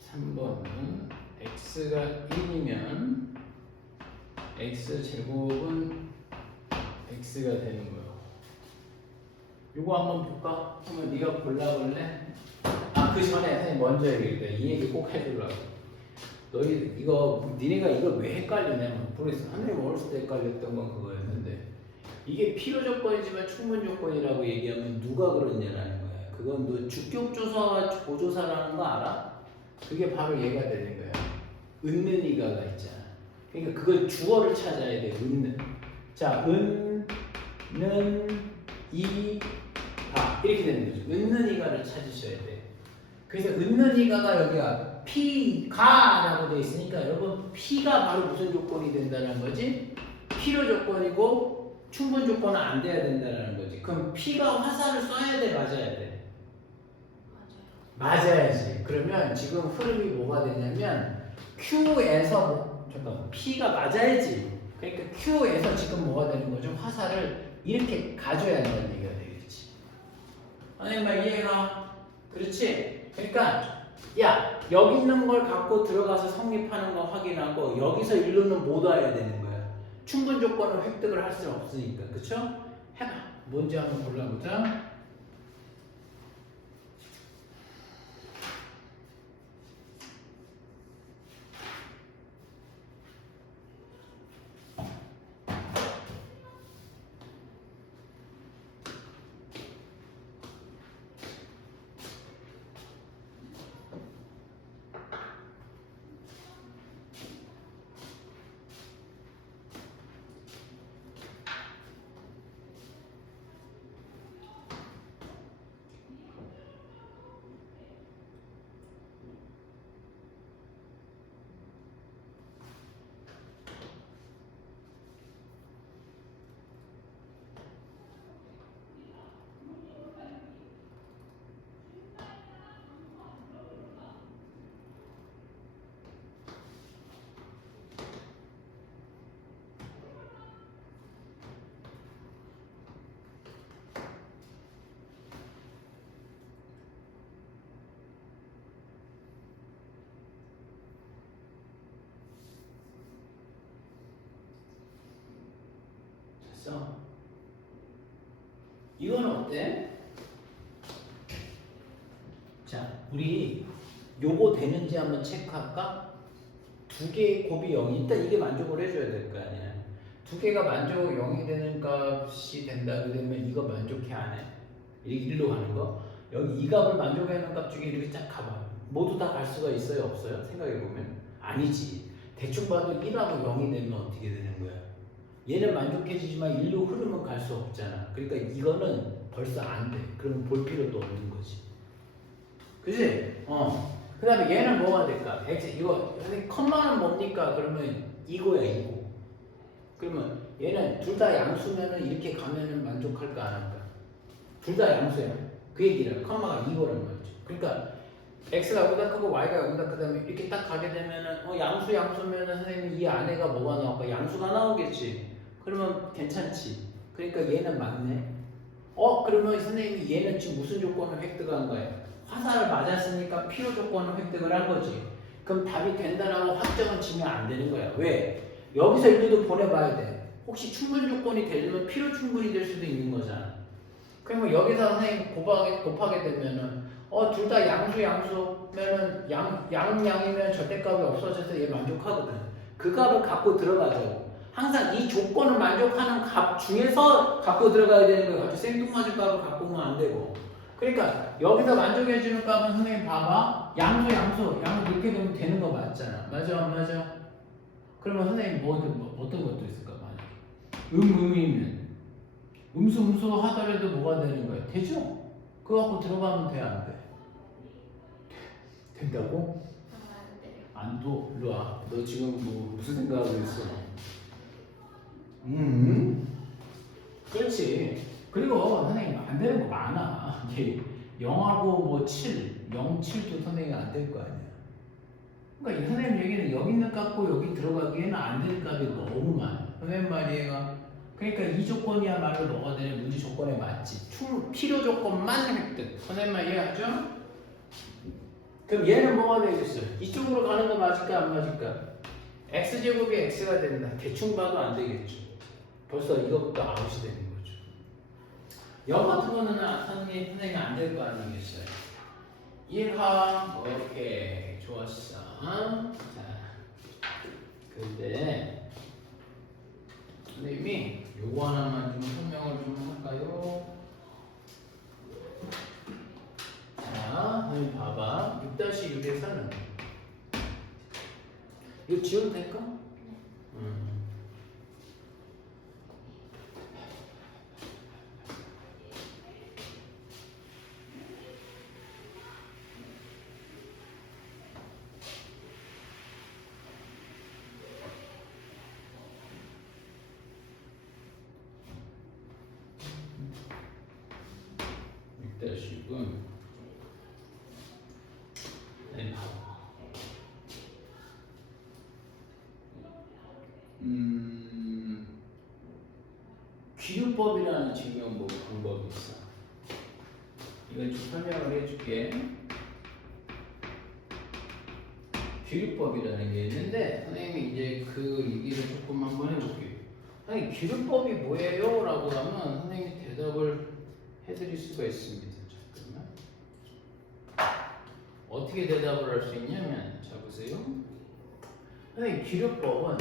3번은 X가 1이면 X제곱은 X가 되는 거예요. 이거 한번 볼까? 그러면 네가 골라볼래? 그 전에 선생님 먼저 얘기해. 이 얘기 꼭 해주려고. 니네가 이걸 왜 헷갈리냐면 모르겠어. 선생님 어렸을 때 헷갈렸던 건 그거였는데 이게 필요 조건이지만 충분 조건이라고 얘기하면 누가 그러냐라는 거야. 그건 너 주격조사와 보조사라는 거 알아? 그게 바로 얘가 되는 거야. 은는 이가가 있잖아. 그러니까 그걸 주어를 찾아야 돼. 은는. 자, 은, 는, 이가 이렇게 되는 거죠. 은는 이가를 찾으셔야 돼. 그래서 은는 이가가 여기가 P가라고 되어 있으니까 여러분 P가 바로 무슨 조건이 된다는 거지? 필요 조건이고 충분 조건은 안 돼야 된다는 거지. 그럼 P가 화살을 쏴야 돼, 맞아야 돼? 맞아야지. 그러면 지금 흐름이 뭐가 되냐면 Q에서 P가 맞아야지. 그러니까 Q에서 지금 뭐가 되는 거죠? 화살을 이렇게 가져야 한다는 얘기가 되겠지. 선생님 말 이해가? 그렇지? 그러니까 야 여기 있는 걸 갖고 들어가서 성립하는 거 확인하고 여기서 일로는 못 와야 되는 거야. 충분 조건을 획득을 할 수는 없으니까. 그쵸? 해봐. 뭔지 한번 골라보자. 됐어. 이건 어때? 자, 우리 요거 되는지 한번 체크할까? 두 개의 곱이 0이 일단 이게 만족을 해줘야 될 거 아니야. 두 개가 만족 0이 되는 값이 된다 그러면 이거 만족해 안 해? 이렇게 일로 가는 거. 여기 이 값을 만족하는 값 중에 이렇게 쫙 가봐. 모두 다 갈 수가 있어요 없어요? 생각해보면 아니지. 대충 봐도 1하고 0이 되면 어떻게 되는 거야? 얘는 만족해지지만 일로 흐르면 갈 수 없잖아. 그러니까 이거는 벌써 안 돼. 그러면 볼 필요도 없는 거지. 그지? 그 다음에 얘는 뭐가 될까? x 이거 선생님 컴마는 뭡니까? 그러면 이거야 이거. 그러면 얘는 둘 다 양수면은 이렇게 가면은 만족할까 안 할까? 둘 다 양수야. 그 얘기를 컴마가 이거란 말이죠. 그러니까 x가 여기다 크고 y가 여기다 크다면 이렇게 딱 가게 되면은 양수면은 선생님이 이 안에가 뭐가 나올까? 양수가 나오겠지. 그러면 괜찮지. 그러니까 얘는 맞네. 그러면 선생님이 얘는 지금 무슨 조건을 획득한 거예요? 화살을 맞았으니까 필요 조건을 획득을 한 거지. 그럼 답이 된다라고 확정은 지면 안 되는 거야. 왜? 여기서 일도도 보내봐야 돼. 혹시 충분 조건이 되려면 필요 충분이 될 수도 있는 거잖아. 그러면 여기서 선생님 곱하게 되면은 둘 다 양수면은 양이면 절대값이 없어져서 얘 만족하거든. 그 값을 갖고 들어가자고. 항상 이 조건을 만족하는 값 중에서 갖고 들어가야 되는 거예요. 갑자기 생뚱맞은 값을 갖고 오면 안 되고. 그러니까 여기서 만족해주는 값은 선생님 봐봐. 양수 이렇게 되면 되는 거 맞잖아. 맞아. 그러면 선생님 어떤 것도 있을까? 만약에 음이면 음수 하더라도 뭐가 되는 거야? 되죠? 그거 갖고 들어가면 돼 안 돼? 된다고? 안 돼. 일로 와. 너 지금 무슨 생각하고 있어? 그렇지. 그리고 선생님 안 되는 거 많아. 이게 0하고 7, 0, 7도 선생님이 안 될 거 아니야. 그러니까 이 선생님 얘기는 여기 있는 값고 여기 들어가기에는 안 될 값이 너무 많아. 선생님 말이에요. 그러니까 이 조건이야말로 뭐가 되는 문제 조건에 맞지. 필요 조건만 획득. 선생님 말 이해하죠? 그럼 얘는 뭐가 되겠어? 이쪽으로 가는 거 맞을까 안 맞을까? x제곱이 x가 된다. 대충 봐도 안 되겠죠. 벌써 이거부터 아웃이 되는 거죠. 영 같은 거는 선생님이 안 될 거 아니겠어요? 1하 오케이 좋았어. 자, 근데 선생님이 요거 하나만 좀 설명을 좀 할까요? 자, 선생님 봐봐. 6-6에서는 이거 지워도 될까? 귀류법이라는 증명 방법이 있어. 이걸 좀 설명을 해줄게. 귀류법이라는 게 있는데 선생님이 이제 그 얘기를 조금 한번 해볼게요. 아니 기류법이 뭐예요? 라고 하면 선생님이 대답을 해드릴 수가 있습니다. 자, 그러면 어떻게 대답을 할 수 있냐면 자 보세요. 선생님 기류법은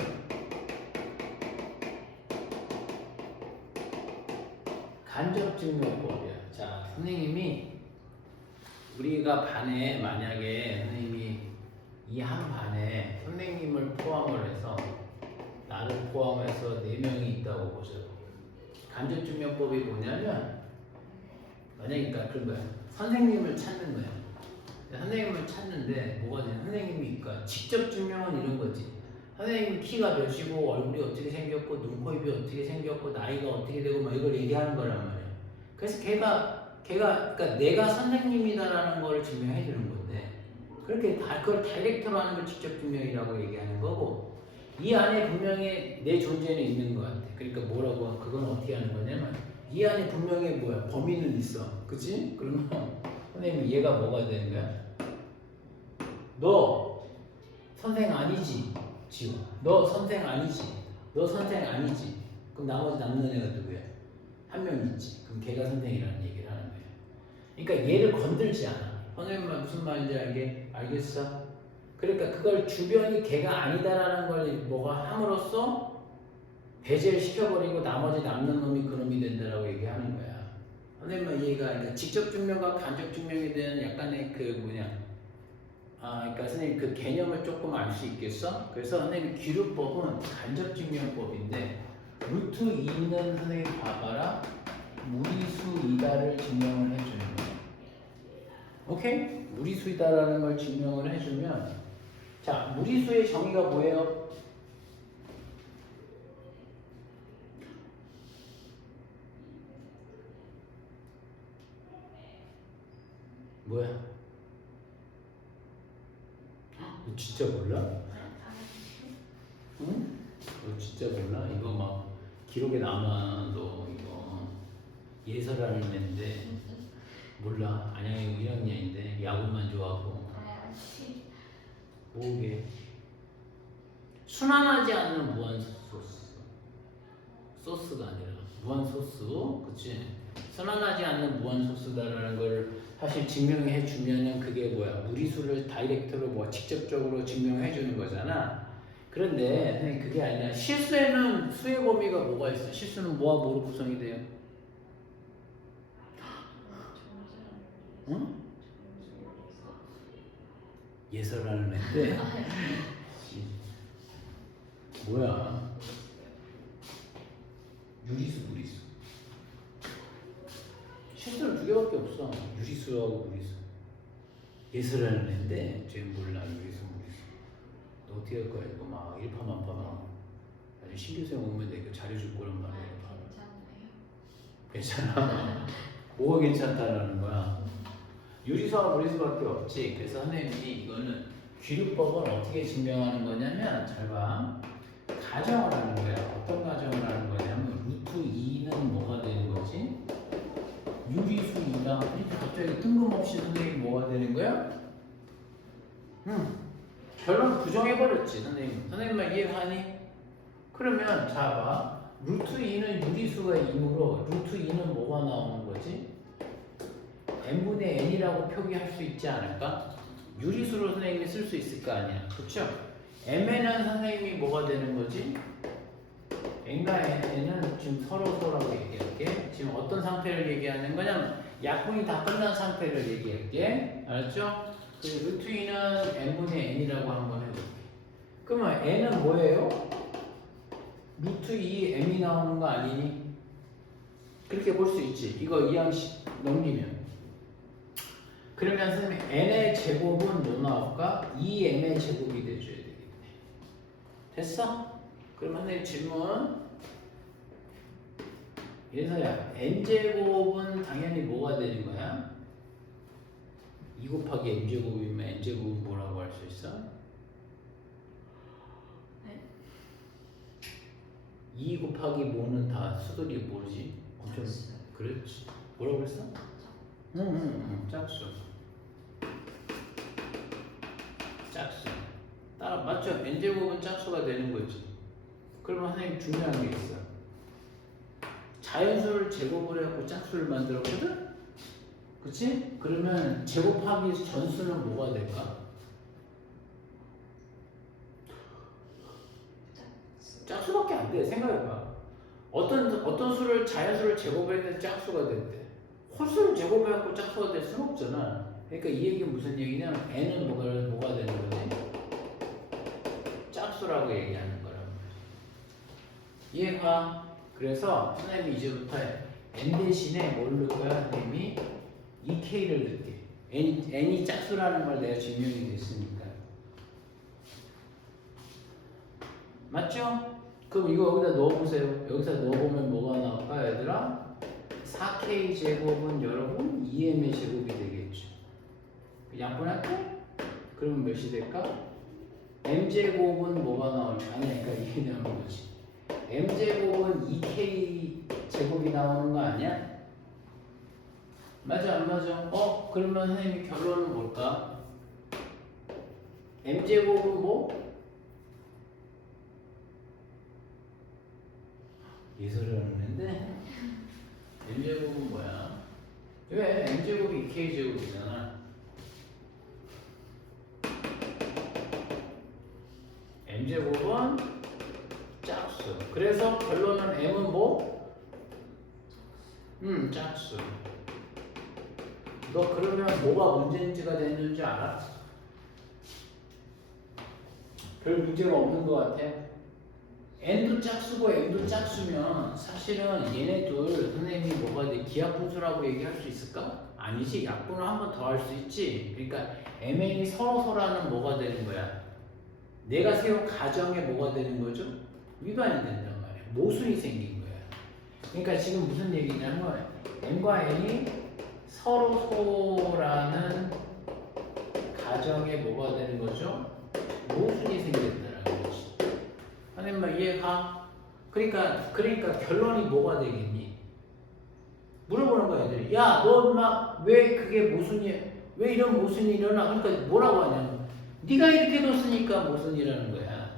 간접증명법이야. 자 선생님이 우리가 반에 만약에 선생님이 이 한 반에 선생님을 포함을 해서 나를 포함해서 4명이 있다고 보죠. 간접증명법이 뭐냐면 만약에 그러니까 그런 거야. 선생님을 찾는 거야. 선생님을 찾는데 뭐가 돼? 선생님이 그러니까 직접 증명은 이런 거지. 선생님 키가 몇이고 얼굴이 어떻게 생겼고 눈코입이 어떻게 생겼고 나이가 어떻게 되고 막 이걸 얘기하는 거란 말이야. 그래서 걔가 그러니까 내가 선생님이다라는 걸 증명해 주는 건데 그렇게 그걸 다이렉트로 하는 걸 직접 증명이라고 얘기하는 거고 이 안에 분명히 내 존재는 있는 것 같아. 그러니까 뭐라고 그건 어떻게 하는 거냐면 이 안에 분명히 뭐야 범인은 있어. 그치? 그러면 선생님 얘가 뭐가 되는 거야? 너 선생 아니지? 지호. 너 선생 아니지? 너 선생 아니지? 그럼 나머지 남는 애가 누구야? 한 명 있지. 그럼 걔가 선생이라는 얘기를 하는 거야. 그러니까 얘를 건들지 않아. 선생님 무슨 말인지 알겠어? 그러니까 그걸 주변이 걔가 아니다라는 걸 뭐가 함으로써 배제를 시켜버리고 나머지 남는 놈이 그놈이 된다라고 얘기하는 거야. 선생님은 얘가 그러니까 직접 증명과 간접 증명에 대한 약간의 그 뭐냐 그러니까 선생님 그 개념을 조금 알 수 있겠어? 그래서 선생님 기류법은 간접 증명법인데 루트 2는 선생님 봐봐라 무리수이다를 증명을 해주는 거야. 오케이? 무리수이다라는 걸 증명을 해주면 자 무리수의 정의가 뭐예요? 뭐야? 너 진짜 몰라? 응? 너 진짜 몰라? 이거 막 기록에 남아. 너 이거 예설하는 애인데 몰라. 안양이 1학년인데 야구만 좋아하고 뭐게 순환하지 않는 무한 소스가 아니라 무한 소스. 그치? 순환하지 않는 무한 소스다라는 걸 사실 증명해 주면은 그게 뭐야 무리수를 다이렉트로 뭐 직접적으로 증명해 주는 거잖아. 그런데 선생님 그게 아니라 실수에는 수의 범위가 뭐가 있어? 실수는 뭐와 뭐로 구성이 돼요? 응? 예설하는 애인데 뭐야 유리수 무리수 실수는 2개밖에 없어. 유리수하고 무리수. 예술하는 애인데 쟤 몰라. 유리수 무리수. 너 어떻게 할 거야? 이거 막 일파만파만. 나중에 신규생 오면 내가 잘해줄 거란 말이야. 괜찮아. 뭐가 괜찮다라는 거야? 유리수와 무리수밖에 없지. 그래서 선생님이 이거는 기류법을 어떻게 증명하는 거냐면 잘 봐. 가정을 하는 거야. 어떤 가정을 하는 거냐면 루트 2는 뭐가 되는 거지? 유리수이다. 이렇게 갑자기 뜬금없이 선생님이 뭐가 되는 거야? 결론 부정해버렸지 선생님. 선생님만 이해가니? 그러면 자 봐. 루트 2는 유리수가 2이므로 루트 2는 뭐가 나오는 거지? n분의 n이라고 표기할 수 있지 않을까? 유리수로 선생님이 쓸 수 있을 거 아니야. 그렇죠? m에는 선생님이 뭐가 되는 거지? n과 n은 지금 서로라고 얘기할게. 지금 어떤 상태를 얘기하는 거냐면 약분이 다 끝난 상태를 얘기할게. 알았죠? 그리고 루트 2는 n분의 n이라고 한번 해볼게. 그러면 n은 뭐예요? 루트 2 m이 나오는 거 아니니? 그렇게 볼 수 있지. 이거 이항식 넘기면. 그러면 선생님 n의 제곱은 뭐 나올까? 2m의 제곱이 돼줘야 되겠네. 됐어? 그럼 선생님 질문. 그래서야 n제곱은 당연히 뭐가 되는 거야? 2 곱하기 n제곱이면 n제곱은 뭐라고 할 수 있어? 네? 2 곱하기 뭐는 다 수들이 뭐지? 엄청 그렇지. 뭐라고 그랬어? 응, 짝수. 짝수. 따라 맞죠? n제곱은 짝수가 되는 거지. 그러면 선생님 중요한 게 있어. 자연수를 제곱을 해갖고 짝수를 만들었거든? 그치? 그러면 제곱하기 위해서 전수는 뭐가 될까? 짝수밖에 안 돼. 생각해봐. 어떤 수를 자연수를 제곱했는데 짝수가 됐대. 홀수를 제곱해갖고 짝수가 될 수는 없잖아. 그러니까 이 얘기는 무슨 얘기냐? n은 뭐가 되는 거지? 짝수라고 얘기하는 거란 말이야. 이해가? 그래서 선생님이 이제부터 n 대신에 뭘 넣을 거야? 선생님이 2k를 넣을게. n이 짝수라는 걸 내가 증명이 됐으니까. 맞죠? 그럼 이거 여기다 넣어보세요. 여기서 넣어보면 뭐가 나올까 얘들아? 4k 제곱은 여러분 2m의 제곱이 되겠죠. 양분할게? 그러면 몇이 될까? m제곱은 뭐가 나오냐? 아니 그러니까 이게 나오는 거지. m제곱은 2k 제곱이 나오는 거 아니야? 맞아 안 맞아? 그러면 선생님이 결론은 뭘까? m제곱은 뭐? 예설을 하는데 m제곱은 뭐야? 왜? m제곱이 2k 제곱이잖아. m제곱은 짝수. 그래서 결론은 m은 뭐? 짝수. 너 그러면 뭐가 문제인지가 되는 줄 알아? 별 문제가 없는 것 같아. n도 짝수고 m도 짝수면 사실은 얘네 둘 선생님이 뭐가 돼? 기하분수라고 얘기할 수 있을까? 아니지. 약분을 한 번 더 할 수 있지. 그러니까 mn이 서로서라는 뭐가 되는 거야? 내가 세운 가정에 뭐가 되는 거죠? 위반이 된단 말이야. 모순이 생긴 거야. 그러니까 지금 무슨 얘기냐면 m과 n이 서로서라는 가정에 뭐가 되는 거죠? 모순이 생긴다는 거지. 선생님 말 이해가? 그러니까 결론이 뭐가 되겠니? 물어보는 거야 애들이. 야 너 엄마 왜 그게 모순이 왜 이런 모순이 일어나? 그러니까 뭐라고 하냐면 네가 이렇게 뒀으니까 모순이라는 거야.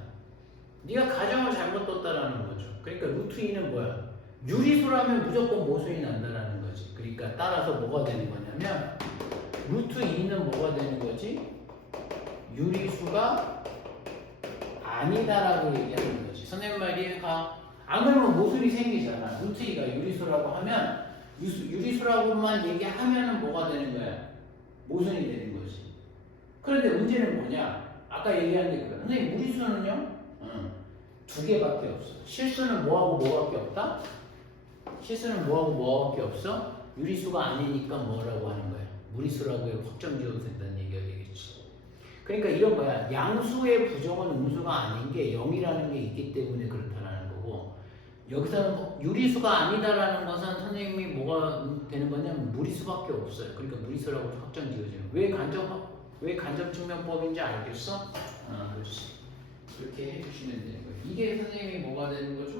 네가 가정을 잘못 뒀다라는 거죠. 그러니까 루트 2는 뭐야? 유리수라면 무조건 모순이 난다라는 거지. 그러니까 따라서 뭐가 되는 거냐면 루트 2는 뭐가 되는 거지? 유리수가 아니다라고 얘기하는 거지. 선생님 말 이해가? 안 그러면 모순이 생기잖아. 루트 2가 유리수라고 하면 유리수라고만 얘기하면은 뭐가 되는 거야? 모순이 되는 거지. 그런데 문제는 뭐냐? 아까 얘기한 게 그거야. 선생님 무리수는요? 두 개밖에 없어. 실수는 뭐하고 뭐밖에 없다? 실수는 뭐하고 뭐밖에 없어? 유리수가 아니니까 뭐라고 하는 거야? 무리수라고 확정 지어도 된다는 얘기가 되겠지. 그러니까 이런 거야. 양수의 부정은 음수가 아닌 게 0이라는 게 있기 때문에 그렇다는 거고, 여기서는 유리수가 아니다라는 것은 선생님이 뭐가 되는 거냐면 무리수밖에 없어요. 그러니까 무리수라고 확정 지어지는. 왜 간접 증명법인지 알겠어? 그렇지. 이렇게 해주시면 되는 거예요. 이게 선생님이 뭐가 되는 거죠?